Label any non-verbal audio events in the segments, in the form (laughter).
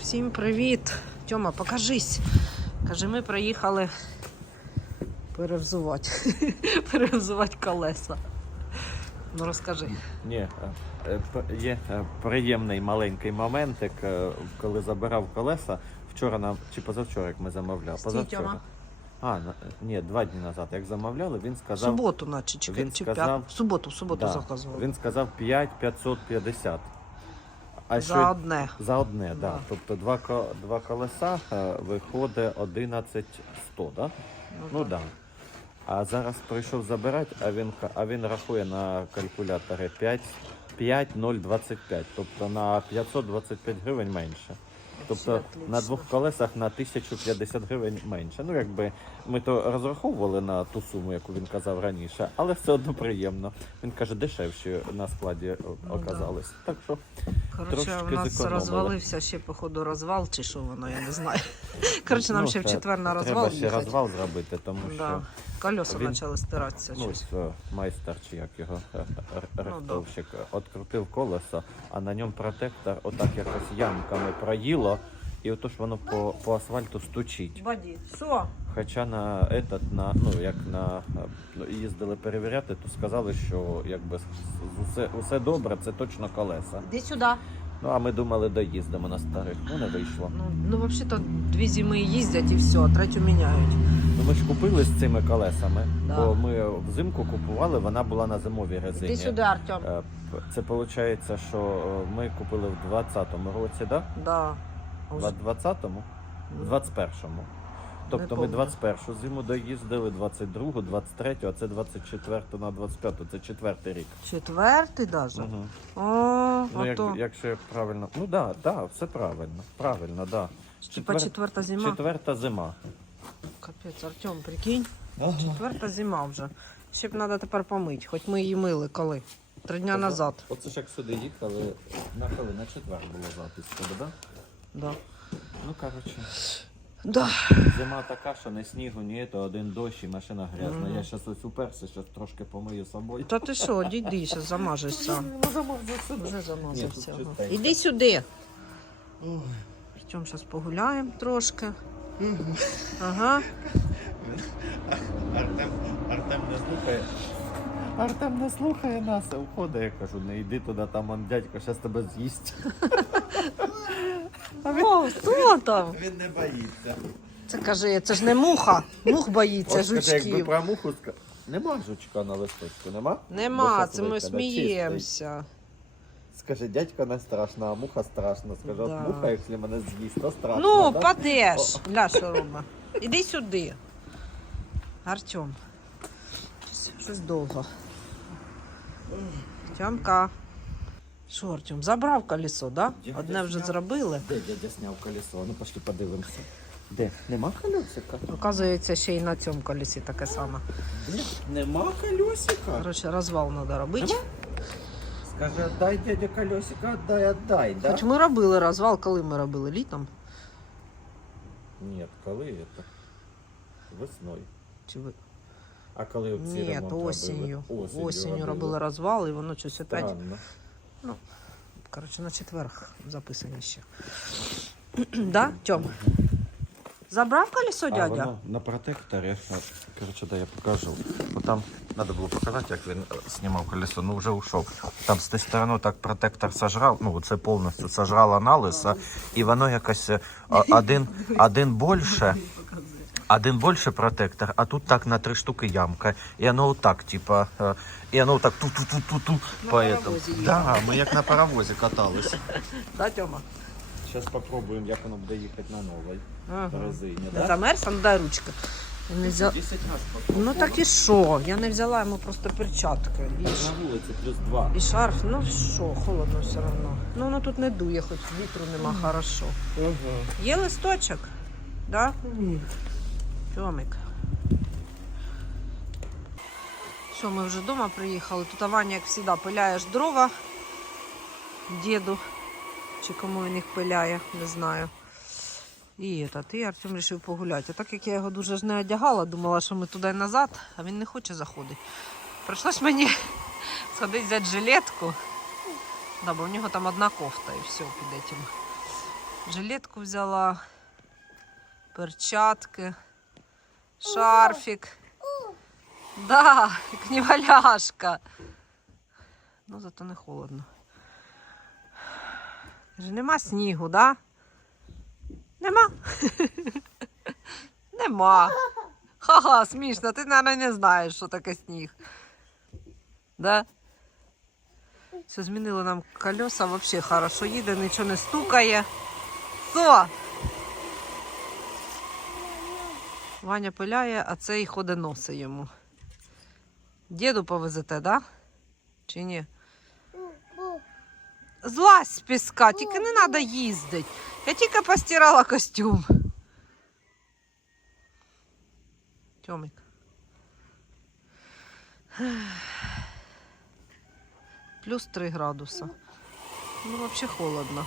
Всім привіт! Тьома, покажись. Каже, ми приїхали перевзувати. (laughs) перевзувати колеса. Ну розкажи. Ні, е, е, є е, приємний маленький моментик, коли забирав колеса. Вчора нам чи позавчора, як ми замовляли. Стій, Позавчора. Тьома. А, ні, два дні назад, як замовляли, він сказав. суботу, наче, чи, чи сказав- п'ят- суботу, в суботу Да, заказували. Він сказав 5 550. А За що одне. за одне, так. Да. Да. Тобто два, ко- два колеса е, виходить 11 100, да? Ну так. Да. А зараз прийшов забирати, а він, ка- а він рахує на калькуляторі 5, 5,025, тобто на 525 гривень менше. Тобто на двох колесах на 1050 гривень менше. Ну, якби ми то розраховували на ту суму, яку він казав раніше, але все одно приємно. Він каже, дешевші на складі Ну, оказались. Так що Трошечки у нас зекономили. розвалився ще, походу, розвал, чи що воно, я не знаю. Коротше, нам ну, ще в четвер на розвал Треба ще їхати. розвал зробити, тому Да. що Колеса він- почали стиратися. ну, щось. ось, е, майстер чи як його е, е, Ну, рихтовщик відкрутив колесо, а на ньому протектор отак якось ямками проїло, і отож воно по, по асфальту стучить. Воді. Все. Хоча на этот, на ну як на е, ну, їздили перевіряти, то сказали, що якби з- усе, усе добре, це точно колеса. Іди сюди. Ну а ми думали, доїздимо на старих. Ну не вийшло. Ну, ну взагалі-то дві зими їздять і все, а третю міняють. Ну ми ж купили з цими колесами, Да. бо ми взимку купували, вона була на зимовій резині. Іди сюди, Артем. Е, Це виходить, що е, ми купили в 20-му році, да? Да. В вже- 20-му? В 21-му. Тобто ми 21-шу зиму доїздили, 22-гу, 23-ю, а це 24-ту на 25-ту. Це четвертий рік. Четвертий даже. Угу. О, Ну, як, ото. якщо я правильно. Ну так, да, да, все правильно. Правильно, да. Типа четверта зима. Четверта зима. Капець, Артем, прикинь. Четверта зима вже. Ще б треба тепер помити, хоч ми її мили коли? Три дня назад. Оце ж як сюди їхали, на коли? На четвер була запись, тебе, да? Да. Ну, коротше. Да. Зима така, що не снігу, ні, то один дощ і машина грязна. Я зараз ось уперся, зараз трошки помию собою. Та ти що, дійди, зараз замажешся. Вже Ні, замазався. тут чистенько. Іди сюди. Артем, зараз погуляємо трошки. Ага. (laughs) Артем, Артем не слухає. Артем не слухає нас, а уходить. Я кажу, не йди туди, там он дядько, зараз тебе з'їсть. (laughs) О, хто там? Він не боїться. Це каже, це ж не муха. Мух боїться скажи, якби жучків. про муху ска... Нема жучка на листочку, нема? Нема, щас це ми сміємося. чистий. Скажи, дядько не страшно, а муха страшна. Скажи, Да. от муха, якщо мене з'їсть, то страшно. Ну, да? падеш. Ля, що робить. Іди сюди. Артем. Щось довго. Тьомка. Що, Артем, забрав колесо, да? Я Одне вже зняв. зробили. Де дядя зняв колесо? Ну пошли подивимося. Де? Нема колесика? Оказується, ще й на цьому колесі таке саме. Де? Нема колесика? Коротше, розвал треба робити. Скажи, отдай дядя колесика, отдай, отдай, да? Хоч ми робили розвал, коли ми робили літом. Нет, коли это? Весною. Чи ви... А коли ці Ні, ремонт осінню. робили? Осінню, робили розвал, і воно щось опять. Странно. Коротше, на четверг записані ще. (clears throat) да, Тьом? Забрав колесо, А дядя? воно на протекторі, коротше, да, я покажу. Бо там треба було показати, як він е, знімав колесо, ну вже ушов. Там з тієї сторони так протектор сожрав, ну це повністю сожрало на лисо, і воно якось е, один, один більше. Один більше протектор, а тут так на три штуки ямка. І воно отак, типа, е, і воно так ту-ту-ту-ту-ту. Поэтому. Да, ми як на паровозі каталися. Да, Тьома? Зараз спробуємо, як воно буде їхати на новій Ага. резині. Не замерз, ну дай ручку. Я не взяла... 10 разів Ну так і що? Я не взяла йому просто перчатки. І, На вулиці плюс 2. і шарф, ну що, холодно все одно. Ну воно тут не дує, хоч вітру нема хорошо. Є листочок? Да? Тьомик. Що, ми вже вдома приїхали. Тут Ваня, як завжди, пиляєш дрова діду. Чи кому він їх пиляє, не знаю. І этот, і Артем вирішив погуляти. А так як я його дуже ж не одягала, думала, що ми туди назад, а він не хоче заходити. Прийшлось мені (laughs) сходити взяти жилетку. Да, бо в нього там одна кофта і все під этим. Жилетку взяла, перчатки, шарфик. Да, як неваляшка. Ну, зато не холодно. Каже, нема снігу, да? Нема. (laughs) Нема. Ха-ха, смішно, ти, мабуть, не знаєш, що таке сніг. Да? Все, змінили нам колеса, взагалі хорошо їде, нічого не стукає. Що? Ваня пиляє, а цей ходить носи йому. Діду повезете, да? Чи ні? Злазь з піска, тільки не треба їздити. Я тільки постирала костюм. Тьомик. Плюс 3 градуса. Ну, вообще холодно.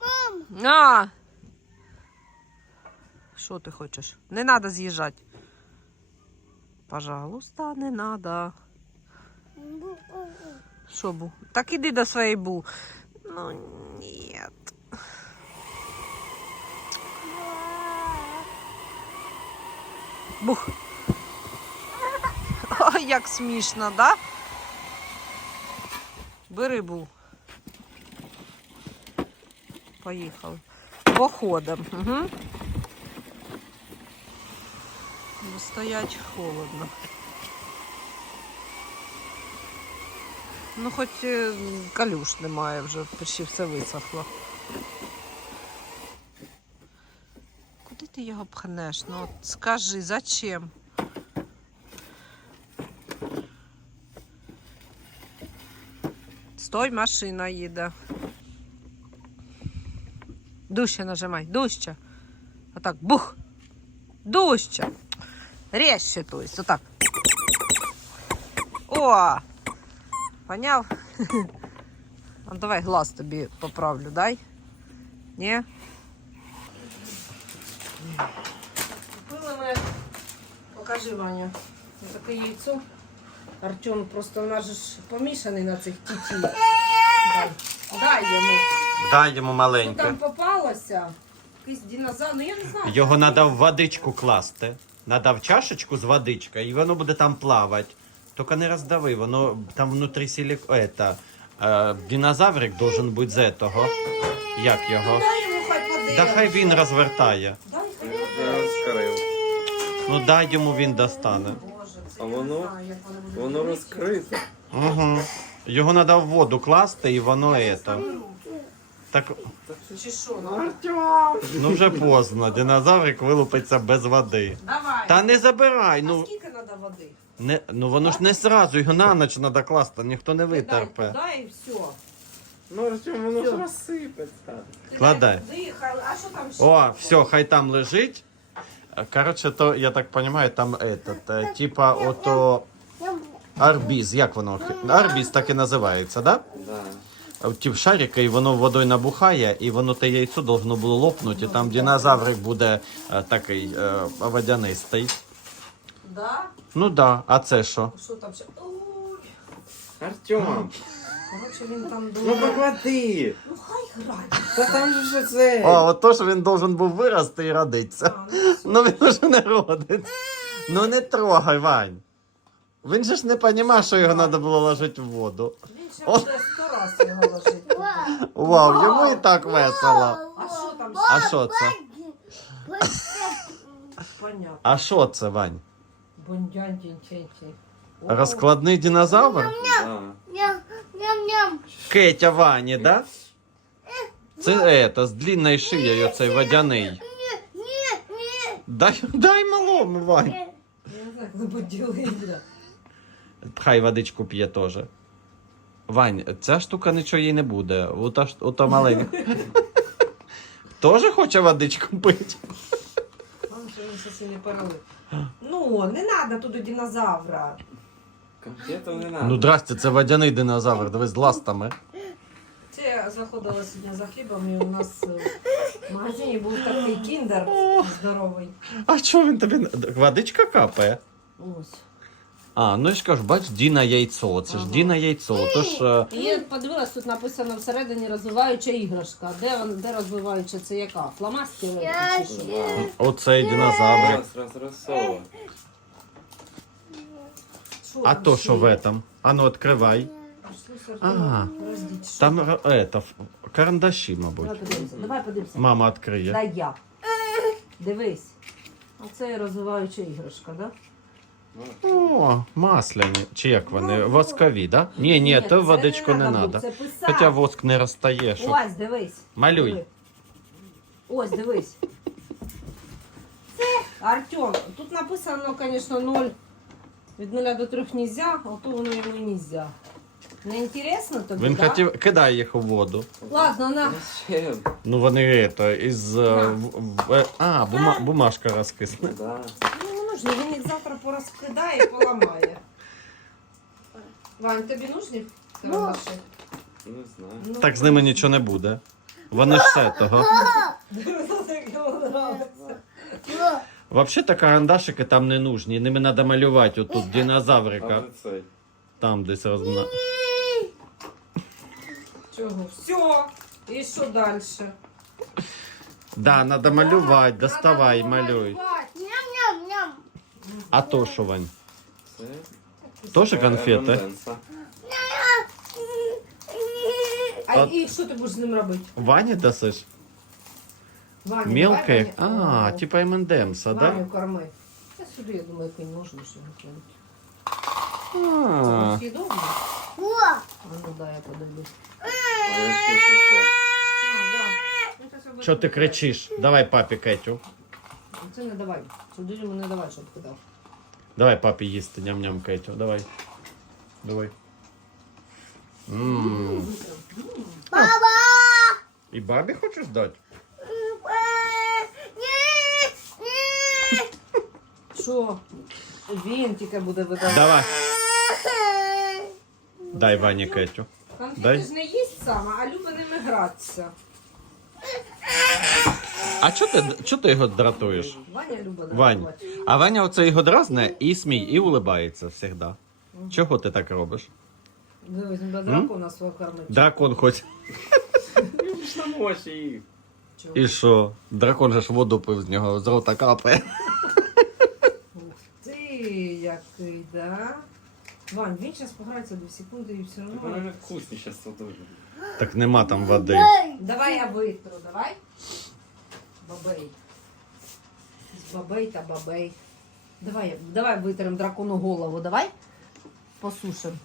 Мам! А! Що ти хочеш? Не треба з'їжджати. Пожалуйста, не треба. Що бу? Так іди до своєї бу. Ну, ні. Бух. Ой, як смішно, да? Бери бу. Поїхали. Походом. Угу. Бо стоять холодно. Ну, хоч е, калюш немає вже, почти все висохло. Куди ти його пхнеш? Ну, от скажи, зачем? Стой, машина їде. Дужче нажимай, дужче. Отак, бух. Дужче. Резче, то есть, отак. О! Поняв? А (laughs) давай глаз тобі поправлю, дай. Ні? Купили ми. Покажи, Ваня. Таке яйцо. Артем просто у нас же ж помішаний на цих тіті. Дай. Дай йому. Дай йому Ну, маленьке. там попалося. Якийсь динозавр, ну я не знаю. Його треба в водичку класти Надо в чашечку з водичкою, і воно буде там плавати. Тільки не роздави, воно там внутрі силік... Это, е, динозаврик должен бути з этого. Як його? Дай йому хай подивимося. Да хай він розвертає. Дай хай подивимося. Розкрив. Ну дай йому він достане. Боже, це А я воно- не знаю, як воно буде Воно робити. розкрите. Угу. Його треба в воду класти, і воно Я это. Так, Чи що? Ну, Артем! ну вже поздно. Динозаврик вилупиться без води. давай. Та не забирай, А ну. скільки треба води? Не, ну воно ж не сразу, його на ніч треба класти, ніхто не Кидай витерпе. туди і все. Ну, Артем, воно ж розсипеться. Кладай. Туди, хай- а що там ще? О, все, хай там лежить. Короче, то, я так понимаю, там этот, е, типа ото арбіз, як воно? Арбіз так і називається, да? Да. Ті в шарика, і воно водою набухає, і воно те яйцо должно було лопнути, і там динозаврик буде е, такий е, водянистий. Да? Ну да, а це що? Що там ще? Ой. Артем, Коротше, він там ну думає. поклади. Ну хай грає. Та там же ж це. О, от то, що він должен був вирости і родитися. А, ну. Ну він уже не родить. Ну не трогай, Вань. Він же ж не розуміє, що його треба було ложити в воду. Він ще О. буде сто разів його ложити. Вау, йому і так весело. А що там А ще? що це? Понятно. А що це, Вань? Бундянь тінь Розкладний динозавр? Да. Ням-ням. Кетя Вані, да? Це ето, з длинною шиєю цей водяний. Ні, ні. Дай, дай малому, Вань. Я не знаю, коли будуть ділити. Хай водичку п'є теж. Вань, ця штука нічого їй не буде. Ота, ота маленька. Тоже хоче водичку пити? Вам що він щось і. Ну, не треба туди динозавра. Конфету не надо. Ну, здрасте, це водяний динозавр, диви з ластами. Це я заходила сьогодні за хлібом, і у нас е, в магазині був такий кіндер здоровий. А що він тобі? Водичка капає? Ось. А, ну я ж кажу, бач, Діна яйцо. Це ж Діна яйцо. Тож е, І я подивилась, тут написано всередині розвиваюча іграшка. Де, вон- де розвиваюча? Це яка? Фломастер? Я ще. оцей динозаврик. Раз, раз, розсовуй. Що А то що в этом? А ну відкривай. Що Там е, это, ф- карандаші, Давай мабуть. подивимося. Давай подивимося. Мама відкриє. Дай я. Дивись. Оце і розвиваюча іграшка, да? О, масляні. Чи як вони? Воскові, да? Ні, ні, то це водичку не надо треба. Це. Хоча воск не розтає. Що... Ось, дивись. Малюй. Диви. Ось, дивись. Артем, тут написано, звісно, 0 від 0 до 3 нельзя, а то воно йому нельзя. Не інтересно тобі, Він да? хотів, кидай їх у воду. Ладно, на. Зачем? Ну вони это, із... е, На. в- в- а, бума, бумажка розкисне. Да. Ну, він їх завтра порозкидає і поламає. Вань, тобі нужні карандаші? Не знаю. Ну, Так з ними нічого не буде. Вони ж все того. Так йому нравиться. Взагалі-то карандашики там не нужні. Ними треба малювати отут динозаврика. цей. Там десь розмна. Чого? Все. І що далі? Да, треба малювати, доставай, малюй. малювати. Ням-ням-ням. А то що, Вань? Це Тоже конфети? M&M's. А От- і що ти будеш з ним робити? Вані дасиш? Ваня, Мелкий? давай Ваня- А, типа МНДМСа, да? Ваню корми. Я сюди, я думаю, кинь можна що кинути. А, Съедобно? О, А ну да, я подивлюсь. А я ще що це? А, да. Ну, це себе Що ти кидає. кричиш? Давай папі Кетю. Це не давай. Сюди йому не давай, щоб кидав. Давай папі їсти, ням-ням Кетю. Давай. Давай. М. Баба. І бабі хочеш дати? Ні, ні. Що? Він тільки буде видавати. Давай. Дай Вані Кетю. Конфети Дай. ж не їсть сама, а любить ними гратися. А чого ти, чого ти його дратуєш? Ваня любить Вань, а Ваня оце його дразне і смій, і улибається завжди. Чого ти так робиш? Дивись, він без дракона свого кормить. Дракон хоч. Він ж на мощі. Чого? І що? Дракон же ж воду пив з нього, з рота капає. Ух ти, який, да? Вань, він зараз пограється до секунди і все Так Вони одно. не вкусні зараз тут дуже. Так нема там води. Давай я витру, давай. Бабей. Бабей та бабей. Давай, давай витрим дракону голову, давай. Посушим.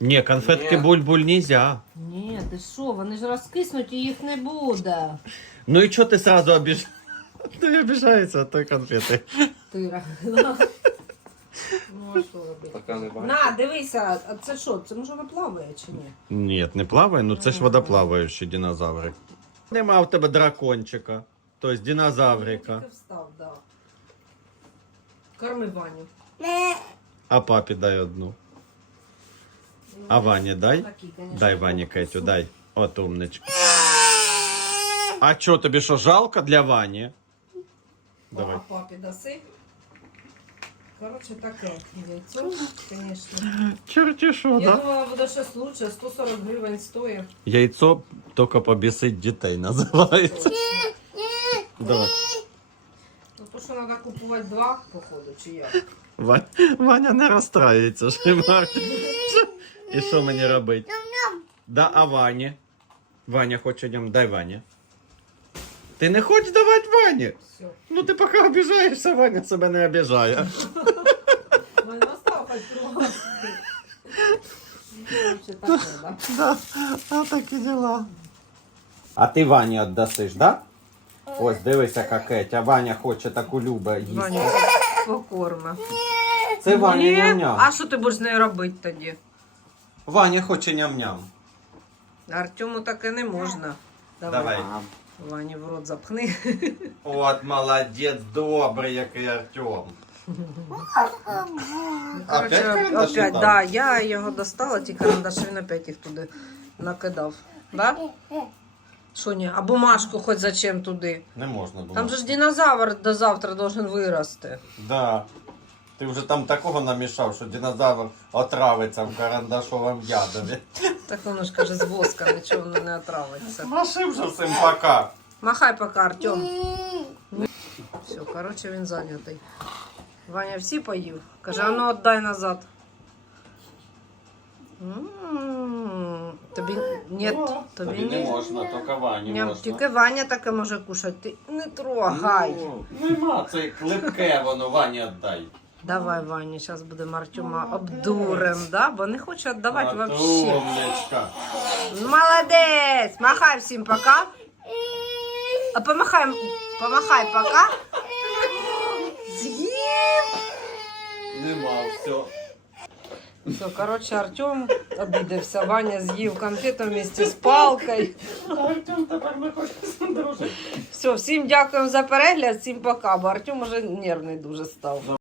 Ні, конфетки Ні. буль-буль нельзя. Ні, ти що, вони ж розкиснуть і їх не буде. Ну і чого ти сразу обіж... (laughs) Ти обіжається від тої конфети. Тира. Ну, а що робити? Поки не бачу. На, дивися, а це що? Це може воно плаває чи ні? Ні, не плаває, ну це ж водоплаваючі динозаври. Нема в тебе дракончика. Тобто динозаврика. Тільки встав, да. Корми Ваню. Не. А папі дай одну. А Вані дай? Такі, конечно, Дай Вані вкусні. Кетю, дай. От умничка. А що, тобі що, жалко для Вані? Давай. А папі даси. Короче, таке яйцо, звісно. Черті що, Я да? думала, буде щось лучше, 140 гривень стоїть. Яйцо тільки побісить дітей називається. Давай. Ну то, що треба купувати два, походу, чи як? Ваня, Ваня не розстраюється, що Марті. І що мені робити? Да, а Вані? Ваня хоче ням, дай Вані. Ти не хочеш давати Вані? Все. Ну ти поки обіжаєшся, Ваня себе не трошки. Короче, таке, да? А такі діла. А ти Вані віддасиш, да? Ось дивися, яка Кетя. Ваня хоче таку любе їсти. Ваня покорма. Це Ваня ням-ням. А що ти будеш з нею робити тоді? Ваня хоче ням-ням. Артему таке не можна. Давай. Вані в рот запхни. От молодець, добрий, який Артем. Карандаші опять, там? да, я його достала, ті карандаші, він опять їх туди накидав. Да? Що ні? А бумажку хоч зачем туди? Не можна було. Там же ж динозавр до завтра должен вирости. Да. Ти вже там такого намішав, що динозавр отравиться в карандашовому ядові. Так воно ж каже, з воска нічого воно не отравиться. Маши вже всім пока. Махай пока, Артем. Все, коротше, він зайнятий. Ваня всі поїв. Каже, а ну віддай назад. М, Тобі ні, тобі ні. можна, тільки Вані Ням, тільки Ваня таке може кушати. Ти не трогай. Ну, нема, це клепке воно, Вані віддай. Давай, Ваня, зараз будемо Артема обдурим, да? бо не хоче віддавати А взагалі. умничка. Молодець! Махай всім пока. А помахай, помахай пока. З'їв. Нема, все. Все, коротше, Артем обідався. Ваня з'їв конфету вместе з палкою. Артем, тепер ми хочемо дружити. Все, всім дякуємо за перегляд, всім пока, бо Артем уже нервний дуже став.